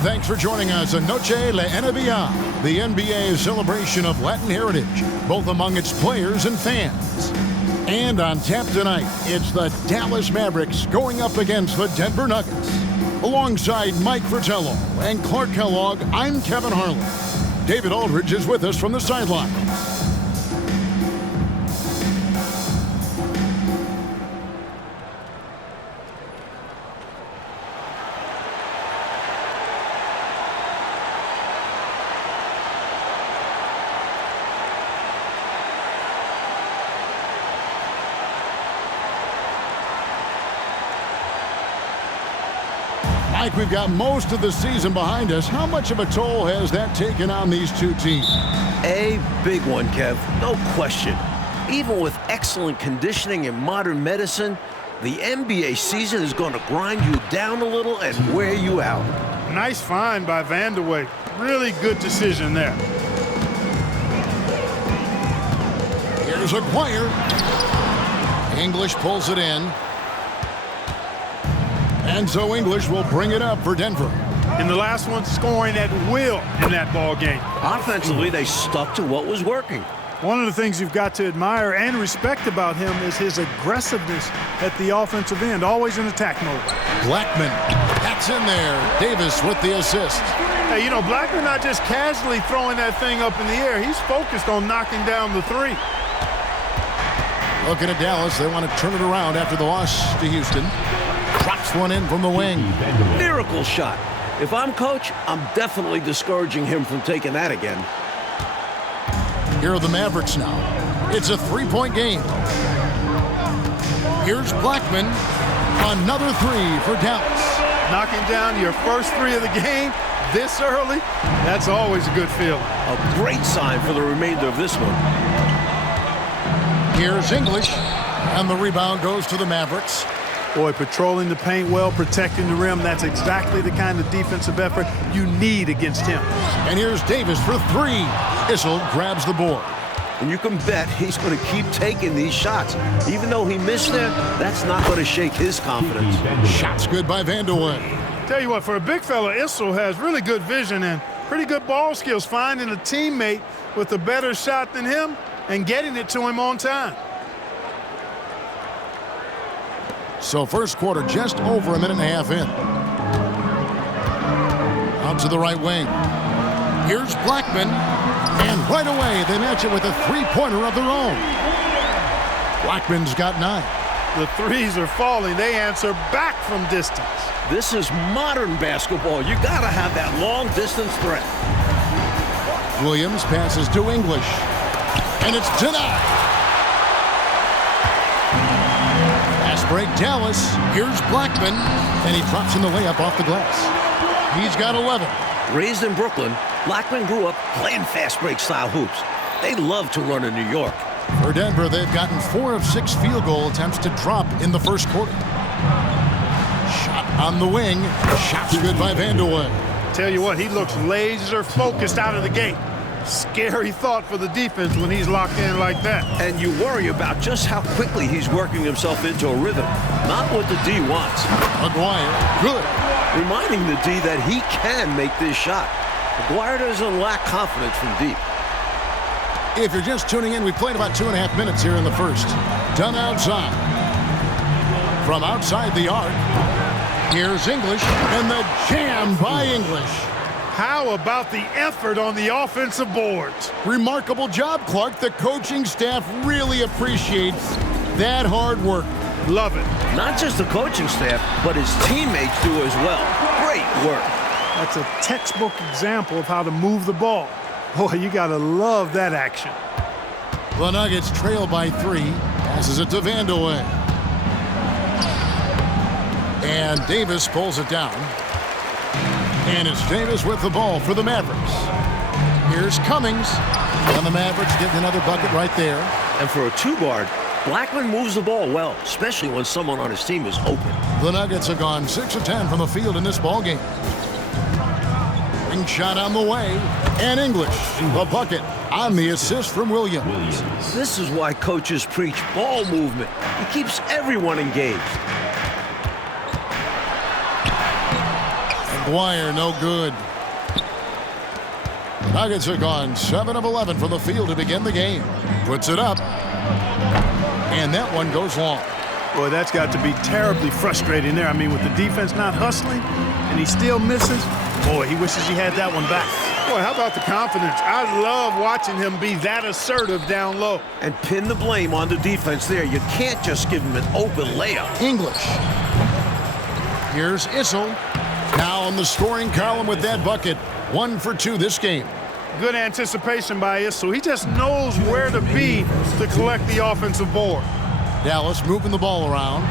Thanks for joining us on Noche La NBA, the NBA's celebration of Latin heritage, both among its players and fans. And on tap tonight, it's the Dallas Mavericks going up against the Denver Nuggets. Alongside Mike Fratello and Clark Kellogg, I'm Kevin Harlan. David Aldridge is with us from the sideline. Mike, we've got most of the season behind us. How much of a toll has that taken on these two teams? A big one, Kev. No question. Even with excellent conditioning and modern medicine, the NBA season is going to grind you down a little and wear you out. Nice find by Vanderway. Really good decision there. Here's Aguirre. English pulls it in. And so English will bring it up for Denver. In the last one, scoring at will in that ball game. Offensively, they stuck to what was working. One of the things you've got to admire and respect about him is his aggressiveness at the offensive end, always in attack mode. Blackman, that's in there. Davis with the assist. Hey, you know, Blackman not just casually throwing that thing up in the air. He's focused on knocking down the three. Looking at Dallas, they want to turn it around after the loss to Houston. Drops one in from the wing. Miracle shot. If I'm coach, I'm definitely discouraging him from taking that again. Here are the Mavericks now. It's a three-point game. Here's Blackman. Another three for Dallas. Knocking down your first three of the game this early, that's always a good feeling. A great sign for the remainder of this one. Here's English. And the rebound goes to the Mavericks. Boy, patrolling the paint well, protecting the rim, that's exactly the kind of defensive effort you need against him. And here's Davis for three. Issel grabs the board. And you can bet he's going to keep taking these shots. Even though he missed there, that's not going to shake his confidence. Shots good by Vanderway. Tell you what, for a big fella, Issel has really good vision and pretty good ball skills, finding a teammate with a better shot than him and getting it to him on time. So first quarter just over a minute and a half in. Out to the right wing. Here's Blackman. And right away they match it with a three-pointer of their own. Blackman's got 9. The threes are falling. They answer back from distance. This is modern basketball. You got to have that long-distance threat. Williams passes to English. And it's denied. Break Dallas. Here's Blackman, and he drops in the layup off the glass. He's got 11. Raised in Brooklyn, Blackman grew up playing fast break style hoops. They love to run in New York. For Denver, they've gotten 4 of 6 field goal attempts to drop in the first quarter. Shot on the wing. Shot's good by Vanderway. Tell you what, he looks laser focused out of the gate. Scary thought for the defense when he's locked in like that. And you worry about just how quickly he's working himself into a rhythm. Not what the D wants. Aguirre, good. Reminding the D that he can make this shot. Aguirre doesn't lack confidence from deep. If you're just tuning in, we played about 2.5 minutes here in the first. Done outside. From outside the arc, here's English, and the jam by English. How about the effort on the offensive boards? Remarkable job, Clark. The coaching staff really appreciates that hard work. Love it. Not just the coaching staff, but his teammates do as well. Great work. That's a textbook example of how to move the ball. Boy, you got to love that action. The Nuggets trail by 3. Passes it to Vanderway. And Davis pulls it down. And it's Davis with the ball for the Mavericks. Here's Cummings. And the Mavericks get another bucket right there. And for a 2-guard, Blackman moves the ball well, especially when someone on his team is open. The Nuggets have gone 6 of 10 from the field in this ball game. Ring shot on the way. And English, the bucket on the assist from Williams. This is why coaches preach ball movement. It keeps everyone engaged. Aguirre, no good. The Nuggets are gone 7 of 11 from the field to begin the game. Puts it up. And that one goes long. Boy, that's got to be terribly frustrating there. I mean, with the defense not hustling and he still misses, boy, he wishes he had that one back. Boy, how about the confidence? I love watching him be that assertive down low. And pin the blame on the defense there. You can't just give him an open layup. English. Here's Issel. Now in the scoring column with that bucket. 1 for 2 this game. Good anticipation by Issel. He just knows where to be to collect the offensive board. Dallas moving the ball around.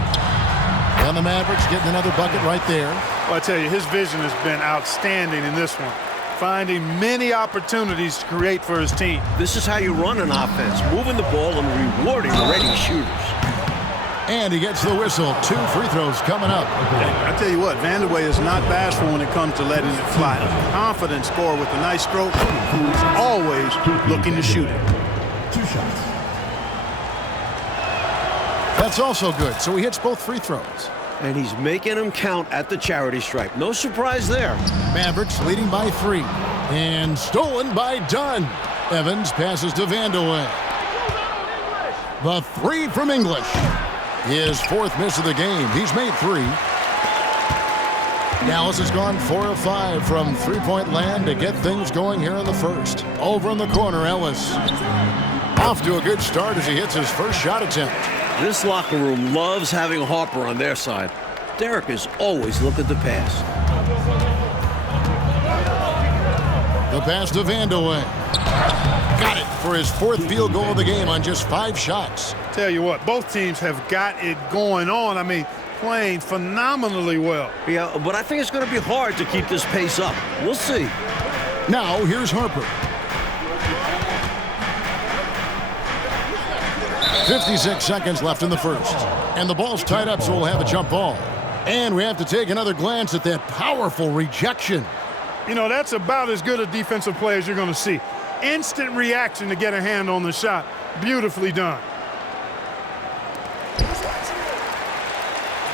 And the Mavericks getting another bucket right there. Well, I tell you, his vision has been outstanding in this one. Finding many opportunities to create for his team. This is how you run an offense, moving the ball and rewarding the ready shooters. And he gets the whistle. 2 free throws coming up. I tell you what, Vanderway is not bashful when it comes to letting it fly. Confident scorer with a nice stroke, who's always looking to shoot it. 2 shots. That's also good, so he hits both free throws. And he's making them count at the charity stripe. No surprise there. Mavericks leading by 3. And stolen by Dunn. Evans passes to Vanderway. The 3 from English. His 4th miss of the game. He's made 3. Dallas has gone 4 of 5 from three-point land to get things going here in the first. Over in the corner, Ellis. Off to a good start as he hits his first shot attempt. This locker room loves having Harper on their side. Derek is always looking to pass. The pass to Vanderway. Got it for his 4th field goal of the game on just 5 shots. Tell you what, both teams have got it going on. I mean, playing phenomenally well. Yeah, but I think it's going to be hard to keep this pace up. We'll see. Now, here's Harper. 56 seconds left in the first. And the ball's tied up, so we'll have a jump ball. And we have to take another glance at that powerful rejection. You know, that's about as good a defensive play as you're going to see. Instant reaction to get a hand on the shot. Beautifully done.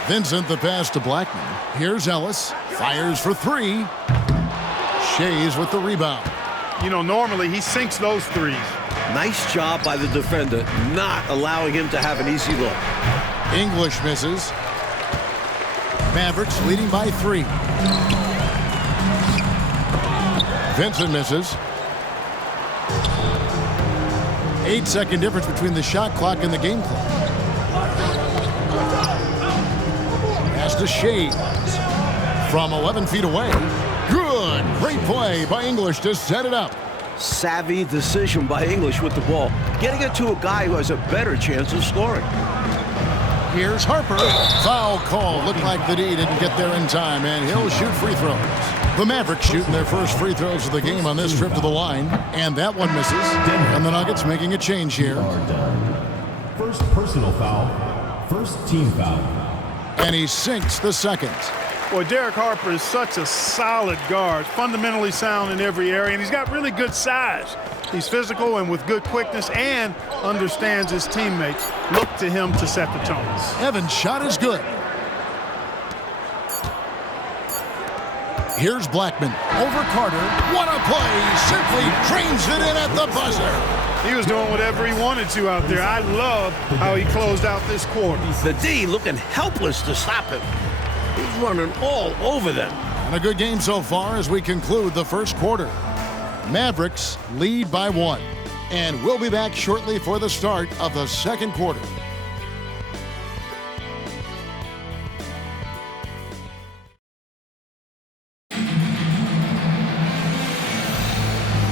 Vincent the pass to Blackman. Here's Ellis. Fires for 3. Shays with the rebound. You know, normally he sinks those threes. Nice job by the defender, not allowing him to have an easy look. English misses. Mavericks leading by 3. Vincent misses. 8-second difference between the shot clock and the game clock. Pass to Shays. From 11 feet away. Good. Great play by English to set it up. Savvy decision by English with the ball, getting it to a guy who has a better chance of scoring. Here's Harper. Foul call. Looked like the D didn't get there in time, and he'll shoot free throws. The Mavericks shooting their first free throws of the game on this trip to the line, and that one misses. And the Nuggets making a change here. First personal foul, first team foul. And he sinks the second. Boy, Derek Harper is such a solid guard, fundamentally sound in every area, and he's got really good size. He's physical and with good quickness and understands his teammates. Look to him to set the tone. Evans' shot is good. Here's Blackman. Over Carter. What a play. Simply drains it in at the buzzer. He was doing whatever he wanted to out there. I love how he closed out this quarter. The D looking helpless to stop him. He's running all over them. And a good game so far as we conclude the first quarter. Mavericks lead by 1. And we'll be back shortly for the start of the second quarter.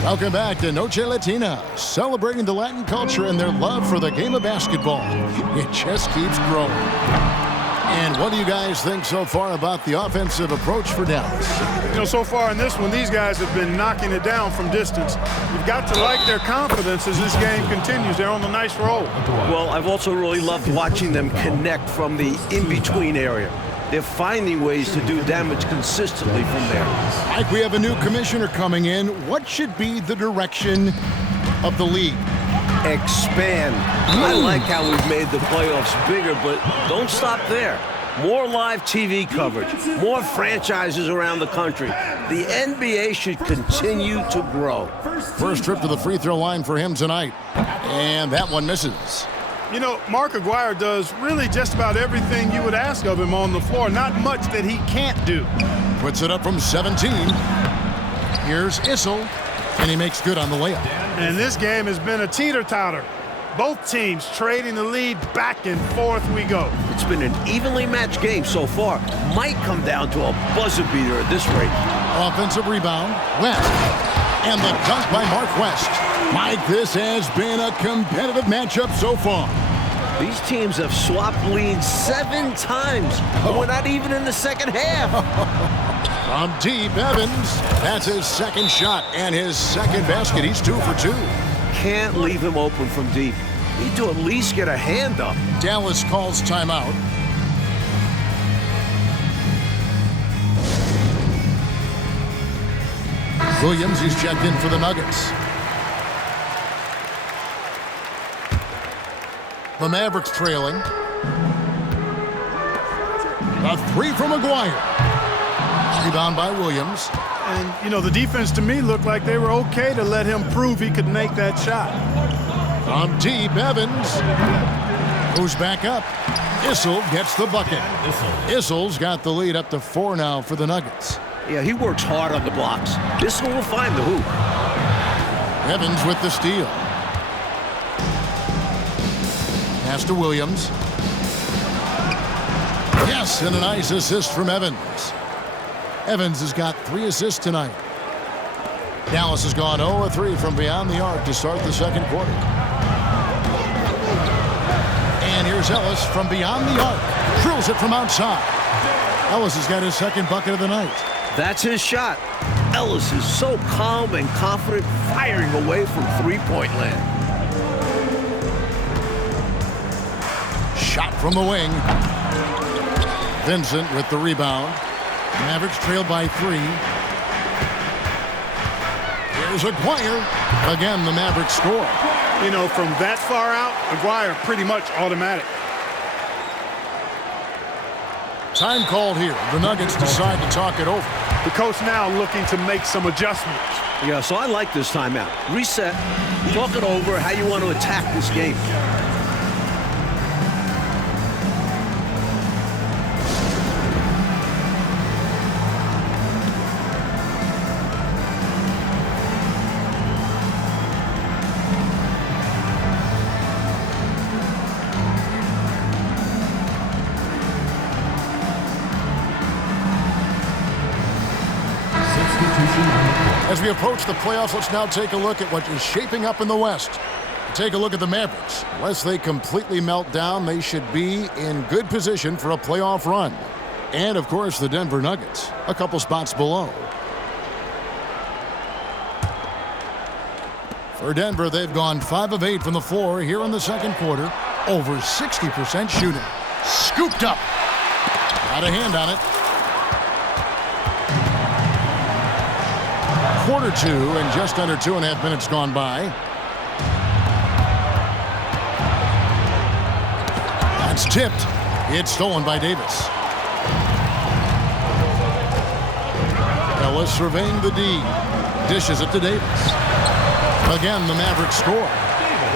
Welcome back to Noche Latina, celebrating the Latin culture and their love for the game of basketball. It just keeps growing. And what do you guys think so far about the offensive approach for Dallas? You know, so far in this one, these guys have been knocking it down from distance. You've got to like their confidence as this game continues. They're on a nice roll. Well, I've also really loved watching them connect from the in-between area. They're finding ways to do damage consistently from there. Mike, we have a new commissioner coming in. What should be the direction of the league? Expand. I like how we've made the playoffs bigger, but don't stop there. More live TV coverage, more franchises around the country. The NBA should continue to grow. First trip to the free throw line for him tonight. And that one misses. You know, Mark Aguirre does really just about everything you would ask of him on the floor. Not much that he can't do. Puts it up from 17. Here's Issel, and he makes good on the layup. And this game has been a teeter-totter. Both teams trading the lead, back and forth we go. It's been an evenly matched game so far. Might come down to a buzzer beater at this rate. Offensive rebound, West. And the dunk by Mark West. Mike, this has been a competitive matchup so far. These teams have swapped leads 7 times, but we're not even in the second half. From deep, Evans. That's his second shot and his second basket. He's 2 for 2. Can't leave him open from deep. Need to at least get a hand up. Dallas calls timeout. Williams, he's checked in for the Nuggets. The Mavericks trailing. A 3 from Aguirre. Rebound by Williams. And, you know, the defense to me looked like they were okay to let him prove he could make that shot. From deep, Evans goes back up. Issel gets the bucket. Issel's got the lead up to 4 now for the Nuggets. Yeah, he works hard on the blocks. This one will find the hoop. Evans with the steal. Pass to Williams. Yes, and a nice assist from Evans. Evans has got 3 assists tonight. Dallas has gone 0-3 from beyond the arc to start the second quarter. And here's Ellis from beyond the arc. Drills it from outside. Ellis has got his second bucket of the night. That's his shot. Ellis is so calm and confident, firing away from three-point land. Shot from the wing. Vincent with the rebound. Mavericks trailed by 3. Here's Aguirre. Again, the Mavericks score. You know, from that far out, Aguirre pretty much automatic. Time called here. The Nuggets decide to talk it over. The coach now looking to make some adjustments. Yeah, so I like this timeout. Reset, talk it over, how you want to attack this game. As we approach the playoffs, let's now take a look at what is shaping up in the West. Take a look at the Mavericks. Unless they completely melt down, they should be in good position for a playoff run. And, of course, the Denver Nuggets, a couple spots below. For Denver, they've gone 5 of 8 from the floor here in the second quarter. Over 60% shooting. Scooped up. Got a hand on it. Quarter 2 and just under 2.5 minutes gone by. That's tipped. It's stolen by Davis. Ellis surveying the D. Dishes it to Davis. Again, the Mavericks score.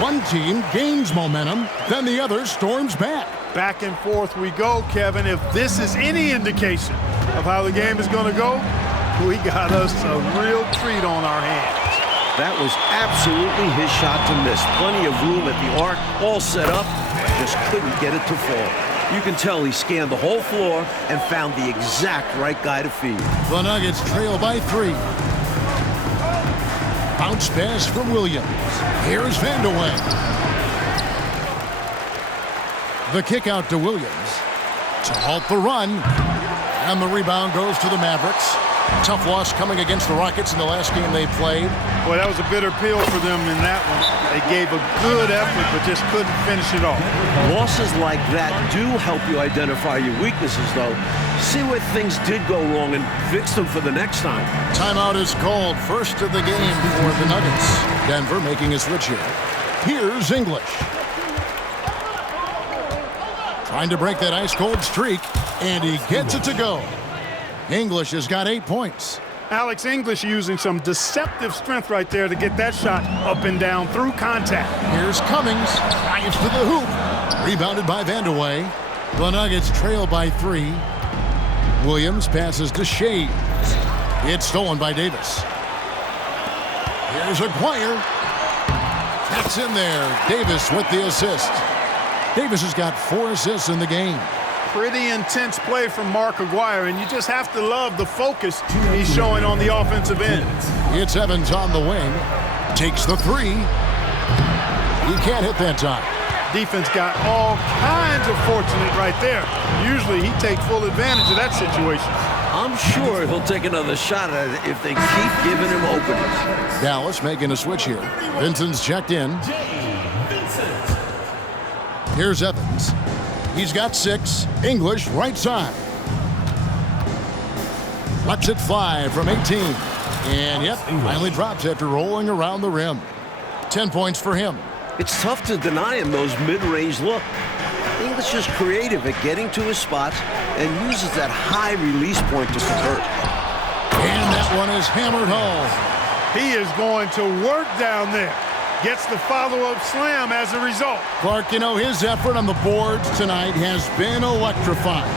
One team gains momentum, then the other storms back. Back and forth we go, Kevin. If this is any indication of how the game is going to go, we got us a real treat on our hands. That was absolutely his shot to miss. Plenty of room at the arc, all set up, just couldn't get it to fall. You can tell he scanned the whole floor and found the exact right guy to feed. The Nuggets trail by 3. Bounce pass from Williams. Here's Vandeweghe. The kick out to Williams to halt the run. And the rebound goes to the Mavericks. Tough loss coming against the Rockets in the last game they played. Boy, that was a bitter pill for them in that one. They gave a good effort, but just couldn't finish it off. Losses like that do help you identify your weaknesses, though. See where things did go wrong and fix them for the next time. Timeout is called. First of the game for the Nuggets. Denver making a switch here. Here's English. Trying to break that ice-cold streak, and he gets it to go. English has got 8 points. Alex English using some deceptive strength right there to get that shot up and down through contact. Here's Cummings, drives to the hoop. Rebounded by Vandeweghe. The Nuggets trail by 3. Williams passes to Shea. It's stolen by Davis. Here's Aguirre. That's in there. Davis with the assist. Davis has got 4 assists in the game. Pretty intense play from Mark Aguirre, and you just have to love the focus he's showing on the offensive end. It's Evans on the wing. Takes the 3. He can't hit that time. Defense got all kinds of fortunate right there. Usually he takes full advantage of that situation. I'm sure he'll take another shot at it if they keep giving him openings. Dallas making a switch here. Vincent's checked in. Here's Evans. He's got 6. English right side. Lets it fly from 18. And yep, finally drops after rolling around the rim. 10 points for him. It's tough to deny him those mid-range look. English is creative at getting to his spots and uses that high release point to convert. And that one is hammered home. He is going to work down there. Gets the follow-up slam as a result. Clark, you know, his effort on the boards tonight has been electrifying.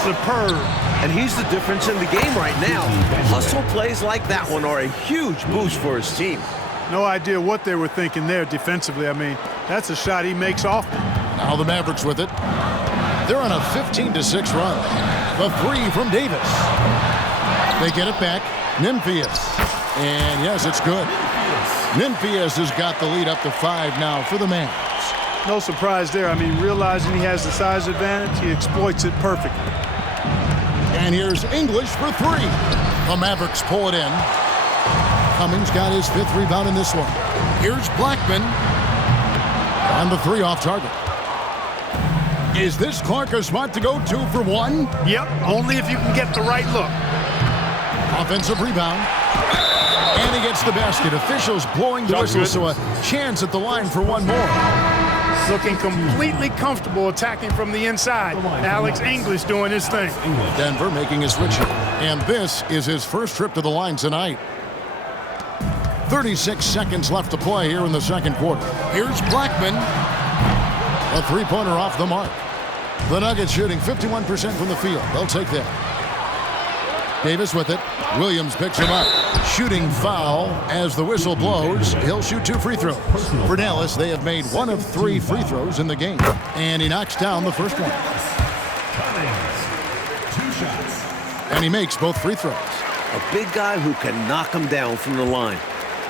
Superb. And he's the difference in the game right now. Hustle plays like that one are a huge boost for his team. No idea what they were thinking there defensively. I mean, that's a shot he makes often. Now the Mavericks with it. They're on a 15-6 run. The 3 from Davis. They get it back. Nymphius. And yes, it's good. Nymphius has got the lead up to 5 now for the Mavs. No surprise there. I mean, realizing he has the size advantage, he exploits it perfectly. And here's English for 3. The Mavericks pull it in. Cummings got his 5th rebound in this one. Here's Blackman. And the 3 off target. Is this Clark a spot to go 2 for 1? Yep, only if you can get the right look. Offensive rebound. And he gets the basket. Officials blowing the whistle, so a chance at the line for one more. Looking completely comfortable attacking from the inside. Alex English doing his thing. Denver making a switch here. And this is his first trip to the line tonight. 36 seconds left to play here in the second quarter. Here's Blackman. A 3-pointer off the mark. The Nuggets shooting 51% from the field. They'll take that. Davis with it. Williams picks him up. Shooting foul as the whistle blows. He'll shoot 2 free throws. For Dallas, they have made 1 of 3 free throws in the game. And he knocks down the first one. And he makes both free throws. A big guy who can knock him down from the line.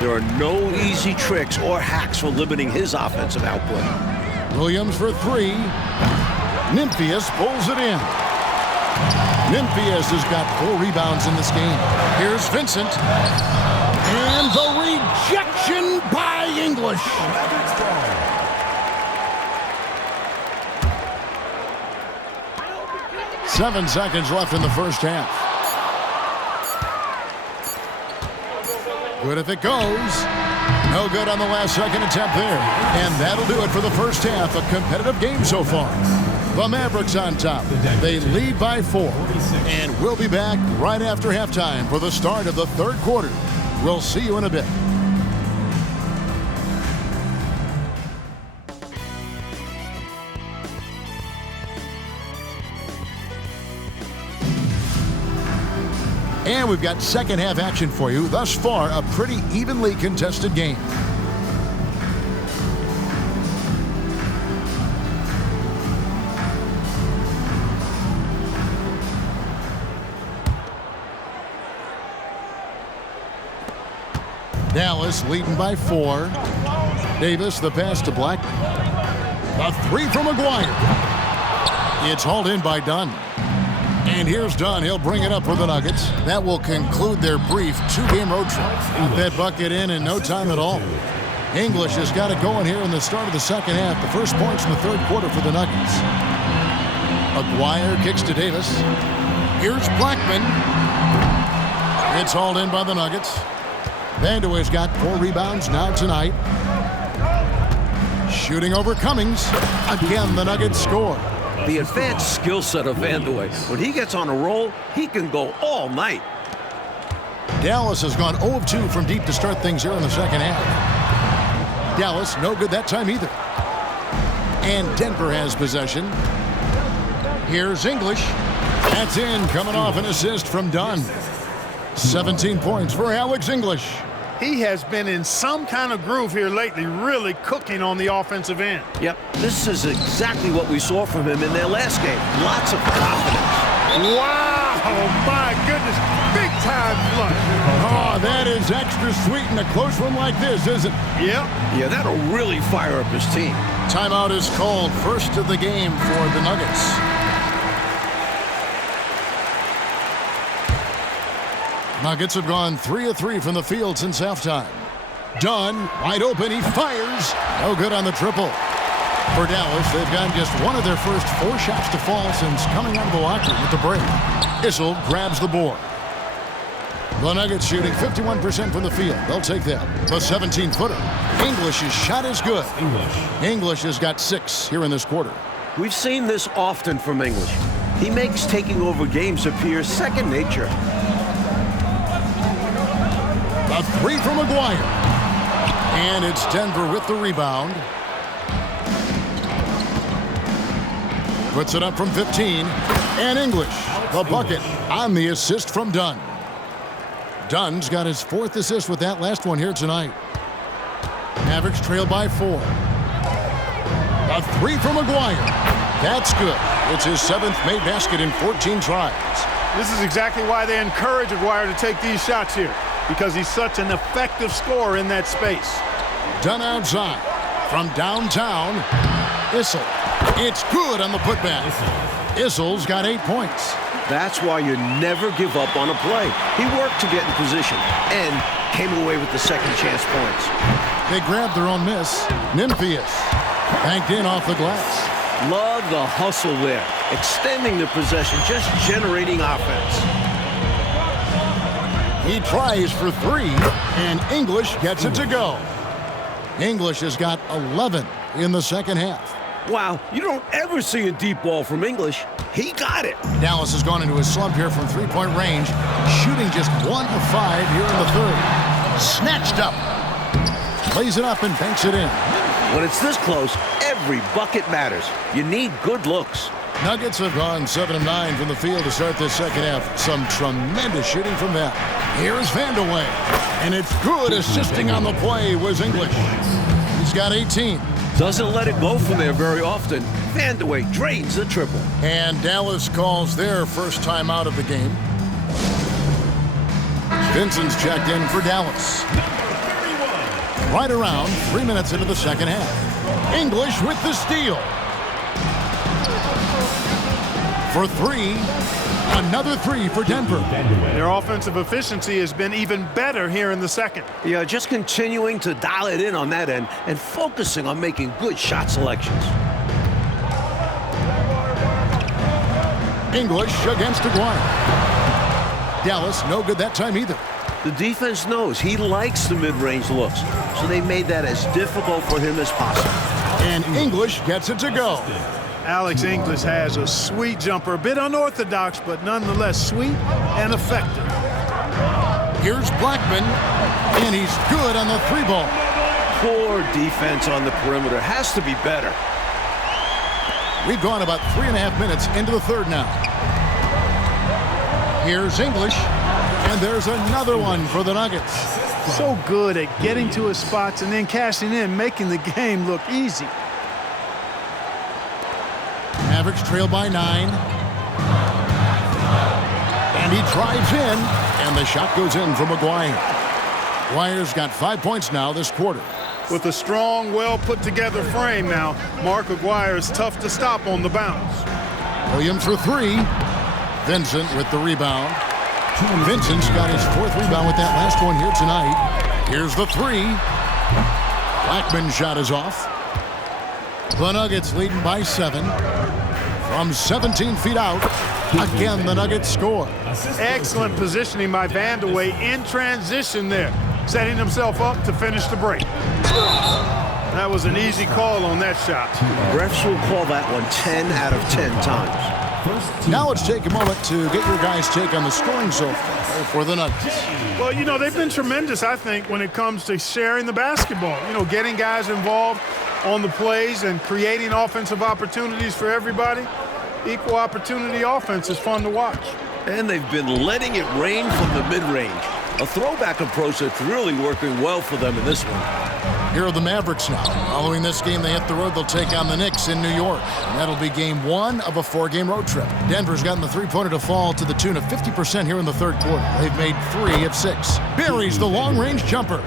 There are no easy tricks or hacks for limiting his offensive output. Williams for 3. Nymphius pulls it in. Nymphius has got 4 rebounds in this game. Here's Vincent. And the rejection by English. 7 seconds left in the first half. Good if it goes. No good on the last second attempt there. And that'll do it for the first half. A competitive game so far. The Mavericks on top. They lead by 4. And we'll be back right after halftime for the start of the third quarter. We'll see you in a bit. And we've got second half action for you. Thus far, a pretty evenly contested game. Dallas leading by 4. Davis, the pass to Blackman. A 3 from Aguirre. It's hauled in by Dunn. And here's Dunn. He'll bring it up for the Nuggets. That will conclude their brief 2-game road trip. That bucket in no time at all. English has got it going here in the start of the second half. The first points in the third quarter for the Nuggets. Aguirre kicks to Davis. Here's Blackman. It's hauled in by the Nuggets. Vandeweghe's got 4 rebounds now tonight. Shooting over Cummings. Again, the Nuggets score. The advanced skill set of Vanderway. When he gets on a roll, he can go all night. Dallas has gone 0 of 2 from deep to start things here in the second half. Dallas, no good that time either. And Denver has possession. Here's English. That's in, coming off an assist from Dunn. 17 points for Alex English. He has been in some kind of groove here lately, really cooking on the offensive end. Yep, this is exactly what we saw from him in their last game. Lots of confidence. Wow, my goodness, big time flush. Oh, that is extra sweet in a close one like this, isn't it? Yep. Yeah, that'll really fire up his team. Timeout is called, first of the game for the Nuggets. Nuggets have gone 3 of 3 from the field since halftime. Dunn, wide open, he fires. No good on the triple. For Dallas, they've gotten just one of their first 4 shots to fall since coming out of the locker room at the break. Issel grabs the board. The Nuggets shooting 51% from the field. They'll take that. The 17-footer. English's shot is good. English has got 6 here in this quarter. We've seen this often from English. He makes taking over games appear second nature. A 3 from Aguirre. And it's Denver with the rebound. Puts it up from 15. And English, the bucket on the assist from Dunn. Dunn's got his 4th assist with that last one here tonight. Mavericks trail by 4. A 3 from Aguirre. That's good. It's his 7th made basket in 14 tries. This is exactly why they encourage Aguirre to take these shots here, because he's such an effective scorer in that space. Dunn outside. From downtown, Issel. It's good on the putback. Issel's got 8 points. That's why you never give up on a play. He worked to get in position and came away with the second chance points. They grabbed their own miss. Nymphius banked in off the glass. Love the hustle there. Extending the possession, just generating offense. He tries for 3, and English gets it to go. English has got 11 in the second half. Wow, you don't ever see a deep ball from English. He got it. Dallas has gone into a slump here from 3-point range, shooting just 1 of 5 here in the third. Snatched up. Plays it up and banks it in. When it's this close, every bucket matters. You need good looks. Nuggets have gone 7 of 9 from the field to start this second half. Some tremendous shooting from them. Here's Vanderway. And it's good. Assisting on the play was English. He's got 18. Doesn't let it go from there very often. Vanderway drains the triple. And Dallas calls their first time out of the game. Vincent's checked in for Dallas. Right around 3 minutes into the second half. English with the steal. For 3. Another 3 for Denver. Their offensive efficiency has been even better here in the second. Yeah, just continuing to dial it in on that end and focusing on making good shot selections. English against Aguirre. Dallas no good that time either. The defense knows he likes the mid-range looks, so they made that as difficult for him as possible. And English gets it to go. Alex English has a sweet jumper, a bit unorthodox, but nonetheless sweet and effective. Here's Blackman, and he's good on the 3-ball. Poor defense on the perimeter. Has to be better. We've gone about 3.5 minutes into the third now. Here's English, and there's another one for the Nuggets. So good at getting to his spots and then cashing in, making the game look easy. Mavericks trail by 9. And he drives in, and the shot goes in from Aguirre. Aguirre's got 5 points now this quarter. With a strong, well-put-together frame now, Mark Aguirre is tough to stop on the bounce. Williams for 3. Vincent with the rebound. Vincent's got his 4th rebound with that last one here tonight. Here's the 3. Blackman's shot is off. The Nuggets leading by 7. From 17 feet out, again the Nuggets score. Excellent positioning by Vanderway in transition there, setting himself up to finish the break. That was an easy call on that shot. Refs will call that one 10 out of 10 times. Now let's take a moment to get your guys' take on the scoring so far for the Nuggets. Well, you know, they've been tremendous, I think, when it comes to sharing the basketball. You know, getting guys involved on the plays and creating offensive opportunities for everybody. Equal opportunity offense is fun to watch. And they've been letting it rain from the mid-range. A throwback approach that's really working well for them in this one. Here are the Mavericks now. Following this game, they hit the road. They'll take on the Knicks in New York. And that'll be game 1 of a 4-game road trip. Denver's gotten the three-pointer to fall to the tune of 50% here in the third quarter. They've made 3 of 6. Buries the long-range jumper.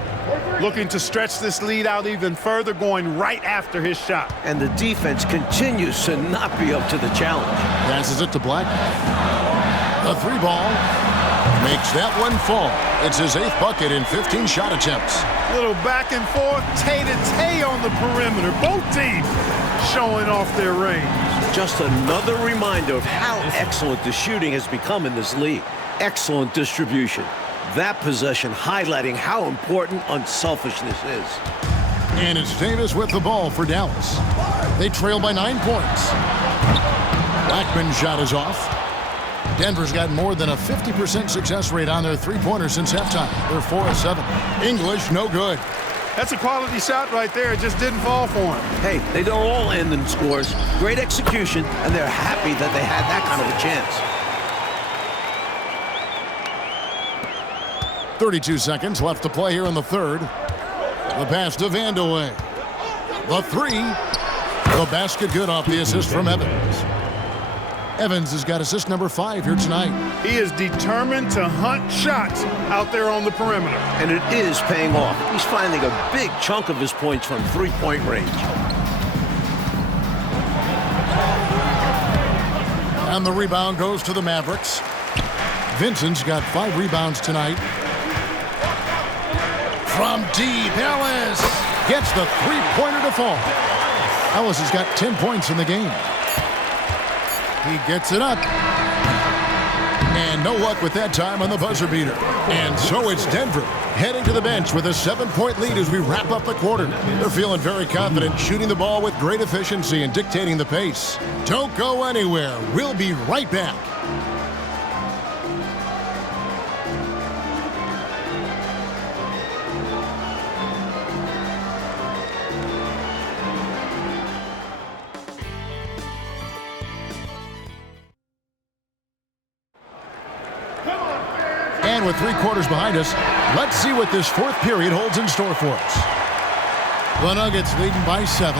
Looking to stretch this lead out even further, going right after his shot. And the defense continues to not be up to the challenge. Passes it to Black. The 3-ball makes that one fall. It's his 8th bucket in 15 shot attempts. Little back and forth, tay-to-tay on the perimeter. Both teams showing off their range. Just another reminder of how excellent the shooting has become in this league. Excellent distribution. That possession highlighting how important unselfishness is. And it's Davis with the ball for Dallas. They trail by 9 points. Blackman's shot is off. Denver's got more than a 50% success rate on their three-pointers since halftime. They're 4 of 7. English, no good. That's a quality shot right there. It just didn't fall for him. Hey, they don't all end in scores. Great execution, and they're happy that they had that kind of a chance. 32 seconds left to play here in the third. The pass to Vandeweghe. The 3. The basket good off the assist from Evans. Evans has got assist number 5 here tonight. He is determined to hunt shots out there on the perimeter. And it is paying off. He's finding a big chunk of his points from three-point range. And the rebound goes to the Mavericks. Vincent's got 5 rebounds tonight. From deep, Ellis gets the three-pointer to fall. Ellis has got 10 points in the game. He gets it up. And no luck with that time on the buzzer beater. And so it's Denver heading to the bench with a 7-point lead as we wrap up the quarter. They're feeling very confident, shooting the ball with great efficiency and dictating the pace. Don't go anywhere. We'll be right back. And with 3 quarters behind us, let's see what this 4th period holds in store for us. The Nuggets leading by 7.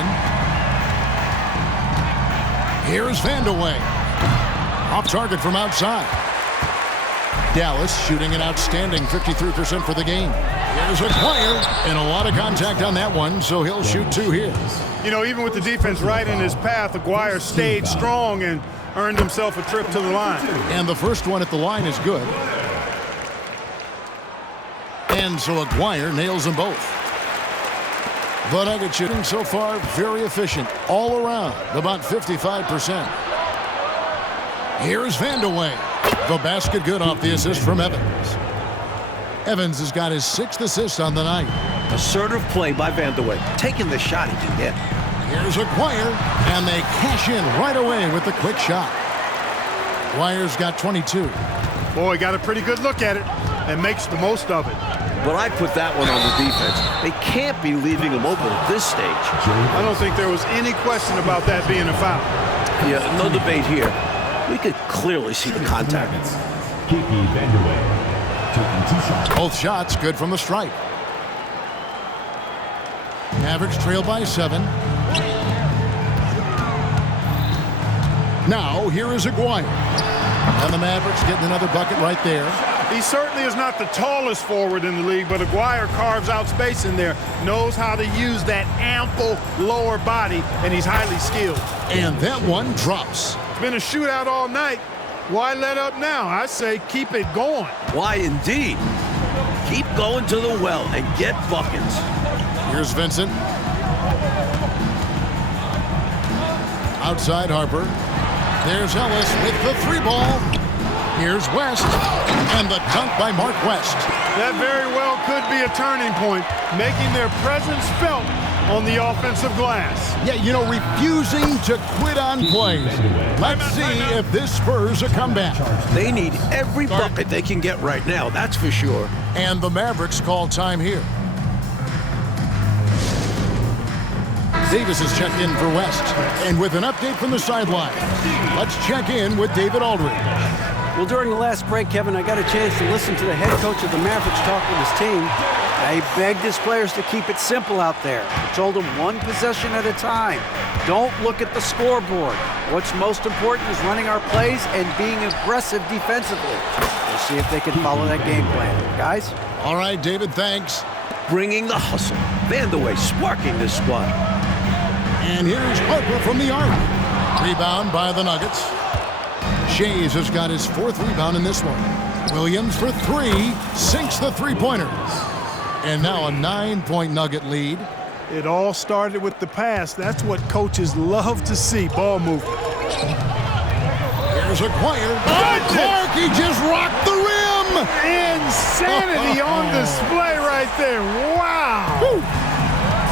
Here's Vandeweghe. Off target from outside. Dallas shooting an outstanding 53% for the game. Here's Aguirre, and a lot of contact on that one, so he'll shoot 2 here. You know, even with the defense right in his path, Aguirre stayed strong and earned himself a trip to the line. And the first one at the line is good. And so Aguirre nails them both. The Nuggets shooting so far very efficient all around, about 55%. Here's Vandeweghe. The basket good off the assist from Evans. Evans has got his 6th assist on the night. Assertive play by Vandeweghe, taking the shot he can get. Here's Aguirre, and they cash in right away with the quick shot. Aguirre's got 22. Boy, got a pretty good look at it and makes the most of it. But I put that one on the defense. They can't be leaving him open at this stage. I don't think there was any question about that being a foul. Yeah, no debate here. We could clearly see the contact. Kiki Vandeweghe taking 2 shots. Both shots good from the stripe. Mavericks trail by 7. Now here is Aguirre. And the Mavericks getting another bucket right there. He certainly is not the tallest forward in the league, but Aguirre carves out space in there, knows how to use that ample lower body, and he's highly skilled. And that one drops. It's been a shootout all night. Why let up now? I say keep it going. Why indeed? Keep going to the well and get buckets. Here's Vincent. Outside Harper. There's Ellis with the 3-ball. Here's West, and the dunk by Mark West. That very well could be a turning point, making their presence felt on the offensive glass. Yeah, you know, refusing to quit on plays. Let's see if this spurs a comeback. They need every bucket they can get right now, that's for sure. And the Mavericks call time here. Davis is checked in for West. And with an update from the sideline, let's check in with David Aldridge. Well, during the last break, Kevin, I got a chance to listen to the head coach of the Mavericks talk with his team. He begged his players to keep it simple out there. He told them one possession at a time. Don't look at the scoreboard. What's most important is running our plays and being aggressive defensively. We'll see if they can follow that game plan. Guys? All right, David, thanks. Bringing the hustle. Vandeweghe sparking this squad. And here's Harper from the arc. Rebound by the Nuggets. Shays has got his 4th rebound in this one. Williams for 3, sinks the three-pointer. And now a 9-point Nugget lead. It all started with the pass. That's what coaches love to see, ball movement. Here's Aguirre. Clark, he just rocked the rim. Insanity on display right there. Wow. Woo.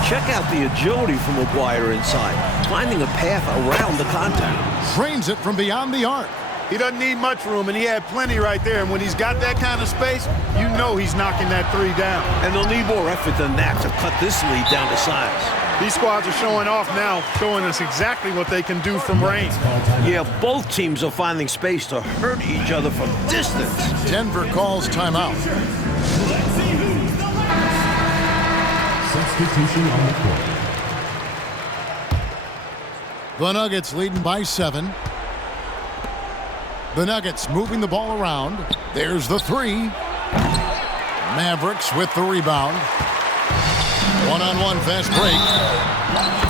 Check out the agility from Aguirre inside, finding a path around the contact. Trains it from beyond the arc. He doesn't need much room, and he had plenty right there. And when he's got that kind of space, you know he's knocking that 3 down. And they'll need more effort than that to cut this lead down to size. These squads are showing off now, showing us exactly what they can do from range. Yeah, both teams are finding space to hurt each other from distance. Denver calls timeout. Substitution on the court. The Nuggets leading by 7. The Nuggets moving the ball around. There's the 3. Mavericks with the rebound. One-on-one fast break.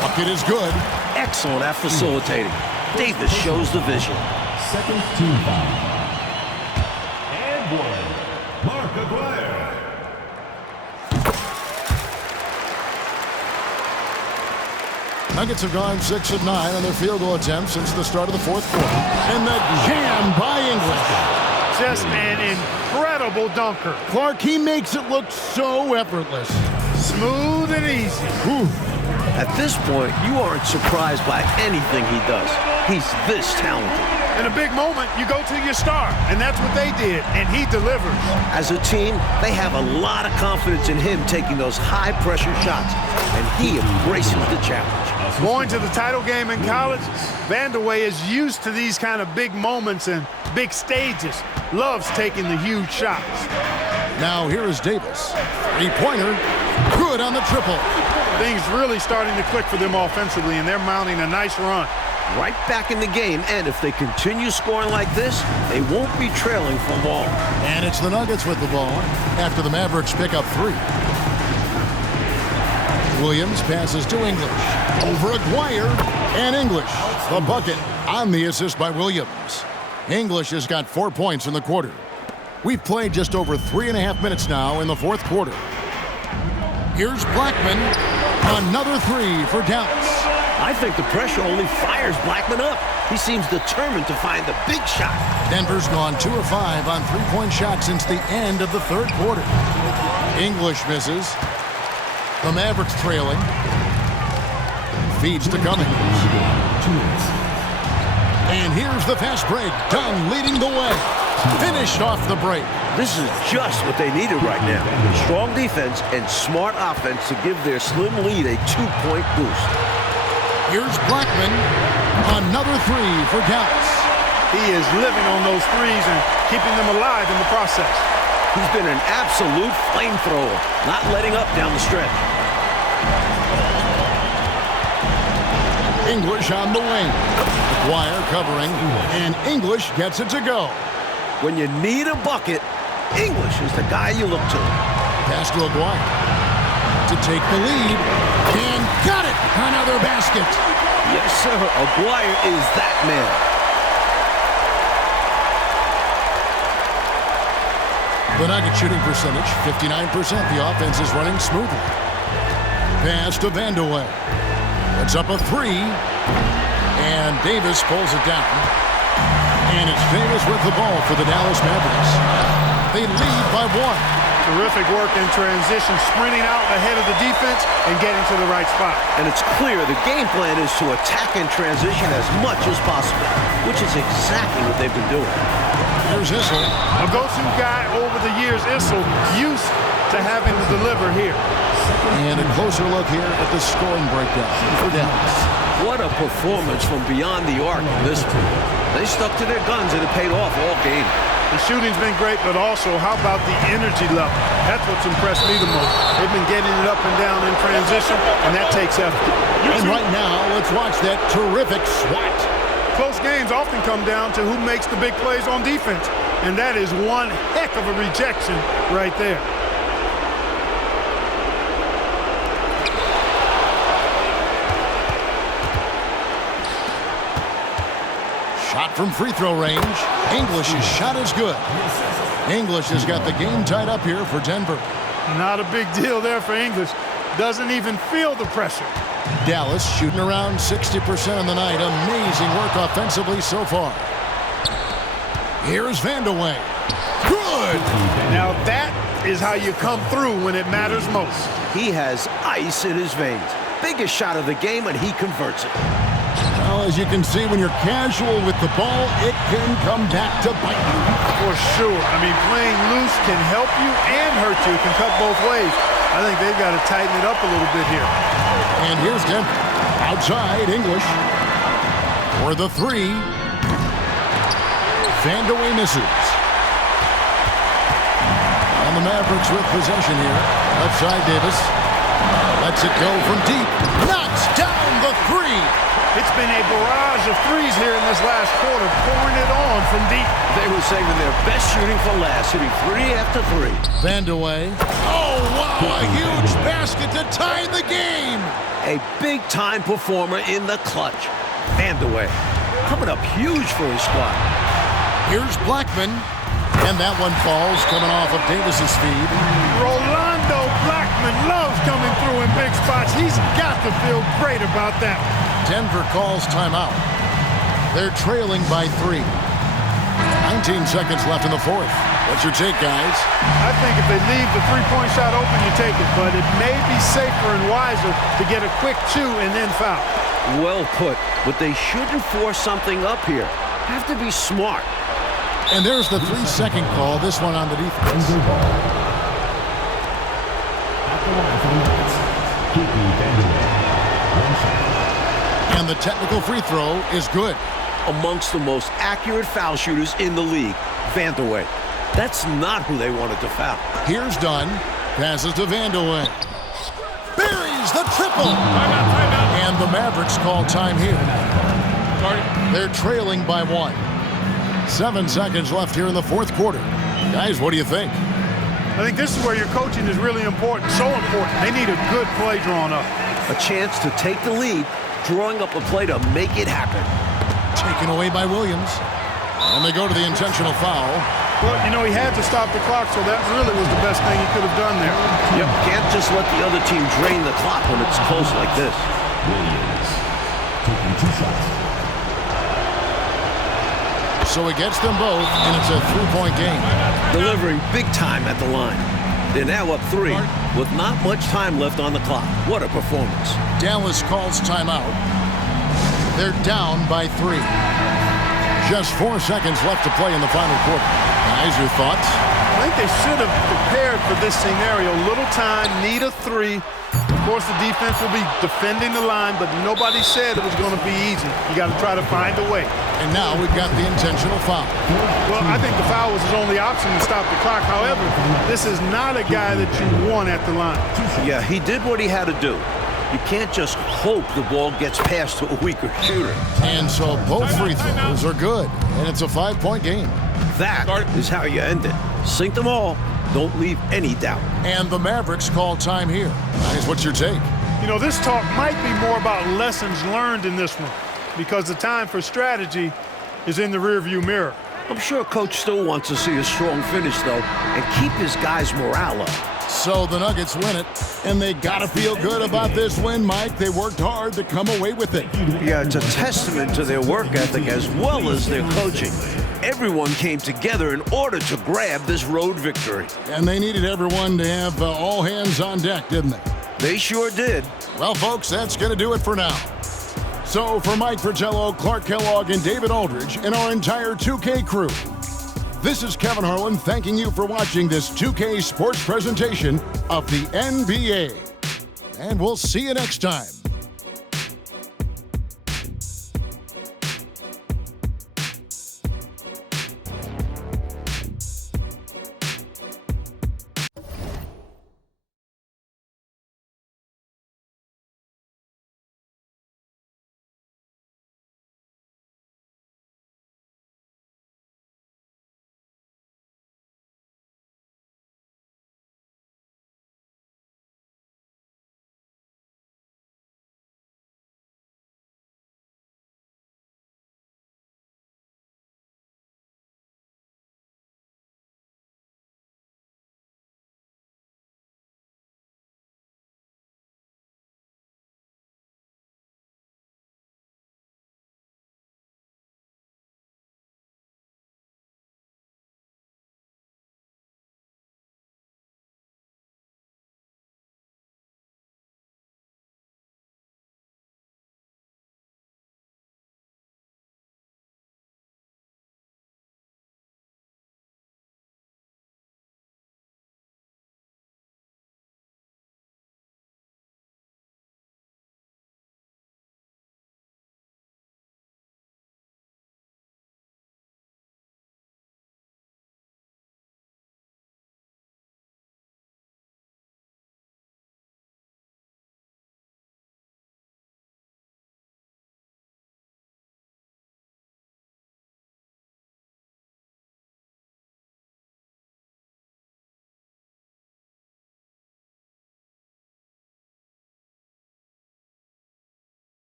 Bucket is good. Excellent at facilitating. Davis shows the vision. Second team foul. And one. Mark Aguirre. Nuggets have gone 6 of 9 on their field goal attempts since the start of the 4th quarter. And the jam by English. Just an incredible dunker. Clark, he makes it look so effortless. Smooth and easy. Whew. At this point, you aren't surprised by anything he does. He's this talented. In a big moment, you go to your star, and that's what they did, and he delivers. As a team, they have a lot of confidence in him taking those high-pressure shots, and he embraces the challenge. Going to the title game in college, Vandeweghe is used to these kind of big moments and big stages. Loves taking the huge shots. Now here is Davis. 3-pointer. Good on the triple. Things really starting to click for them offensively, and they're mounting a nice run. Right back in the game, and if they continue scoring like this, they won't be trailing for long. And it's the Nuggets with the ball after the Mavericks pick up 3. Williams passes to English. Over Aguirre, and English. The bucket on the assist by Williams. English has got 4 points in the quarter. We've played just over 3.5 minutes now in the 4th quarter. Here's Blackman. Another 3 for Dallas. I think the pressure only fires Blackman up. He seems determined to find the big shot. Denver's gone 2 of 5 on 3-point shots since the end of the 3rd quarter. English misses. The Mavericks trailing. Feeds to Cummings. And here's the fast break. Dunn leading the way. Finished off the break. This is just what they needed right now. Strong defense and smart offense to give their slim lead a 2-point boost. Here's Blackman. Another 3 for Dallas. He is living on those threes and keeping them alive in the process. He's been an absolute flamethrower, not letting up down the stretch. English on the wing. Aguirre covering, and English gets it to go. When you need a bucket, English is the guy you look to. Pass to Aguirre to take the lead, and got it! Another basket. Yes, sir. Aguirre is that man. The Nuggets shooting percentage, 59%. The offense is running smoothly. Pass to Vandeweghe. Puts up a 3, and Davis pulls it down. And it's Davis with the ball for the Dallas Mavericks. They lead by 1. Terrific work in transition, sprinting out ahead of the defense and getting to the right spot. And it's clear the game plan is to attack in transition as much as possible, which is exactly what they've been doing. Here's Issel. A go-to guy over the years, Issel, used to having to deliver here. And a closer look here at the scoring breakdown for Dallas. What a performance from beyond the arc in this one. They stuck to their guns and it paid off all game. The shooting's been great, but also, how about the energy level? That's what's impressed me the most. They've been getting it up and down in transition, and that takes effort. And right now, let's watch that terrific swat. Close games often come down to who makes the big plays on defense, and that is one heck of a rejection right there. Shot from free throw range. English's shot is good. English has got the game tied up here for Denver. Not a big deal there for English. Doesn't even feel the pressure. Dallas shooting around 60% on the night. Amazing work offensively so far. Here's Vandeweghe. Good! Now that is how you come through when it matters most. He has ice in his veins. Biggest shot of the game, and he converts it. Well, as you can see, when you're casual with the ball, it can come back to bite you. For sure. I mean, playing loose can help you and hurt you. It can cut both ways. I think they've got to tighten it up a little bit here. And here's Denver. Outside, English. For the three. Vandeweghe misses. And the Mavericks with possession here. Left side, Davis. Lets it go from deep. Knocks down the three. It's been a barrage of threes here in this last quarter, pouring it on from deep. They were saving their best shooting for last, hitting three after three. Vandeweghe. Oh, wow, a huge basket to tie the game. A big-time performer in the clutch. Vandeweghe coming up huge for his squad. Here's Blackman. And that one falls, coming off of Davis's feed. Rolando Blackman loves coming through in big spots. He's got to feel great about that. Denver calls timeout. They're trailing by 3. 19 seconds left in the fourth. What's your take, guys? I think if they leave the three-point shot open, you take it. But it may be safer and wiser to get a quick 2 and then foul. Well put. But they shouldn't force something up here. Have to be smart. And there's the 3-second call. This one on the defense. And the technical free throw is good. Amongst the most accurate foul shooters in the league, Vandeweghe. That's not who they wanted to foul. Here's Dunn. Passes to Vandeweghe. Buries the triple. Timeout. And the Mavericks call time here. They're trailing by 1. 7 seconds left here in the fourth quarter. Guys, what do you think? I think this is where your coaching is really important, so important. They need a good play drawn up. A chance to take the lead, drawing up a play to make it happen. Taken away by Williams. And they go to the intentional foul. Well, you know, he had to stop the clock, so that really was the best thing he could have done there. Yep, can't just let the other team drain the clock when it's close like this. Williams taking 2 shots. So he gets them both, and it's a 3-point game. Delivering big time at the line. They're now up 3 with not much time left on the clock. What a performance. Dallas calls timeout. They're down by 3. Just 4 seconds left to play in the final quarter. Guys, your thoughts? I think they should have prepared for this scenario. Little time, need a 3. Of course, the defense will be defending the line, but nobody said it was going to be easy. You got to try to find a way. And now we've got the intentional foul. Well, I think the foul was his only option to stop the clock. However, this is not a guy that you want at the line. Yeah, he did what he had to do. You can't just hope the ball gets past to a weaker shooter. And so both free throws are good, and it's a 5-point game. That is how you end it. Sink them all. Don't leave any doubt. And the Mavericks call time here. Guys, what's your take? You know, this talk might be more about lessons learned in this one because the time for strategy is in the rearview mirror. I'm sure Coach still wants to see a strong finish, though, and keep his guys' morale up. So the Nuggets win it, and they got to feel good about this win, Mike. They worked hard to come away with it. Yeah, it's a testament to their work ethic as well as their coaching. Everyone came together in order to grab this road victory. And they needed everyone to have all hands on deck, didn't they? They sure did. Well, folks, that's going to do it for now. So for Mike Fratello, Clark Kellogg, and David Aldridge, and our entire 2K crew, this is Kevin Harlan thanking you for watching this 2K sports presentation of the NBA. And we'll see you next time.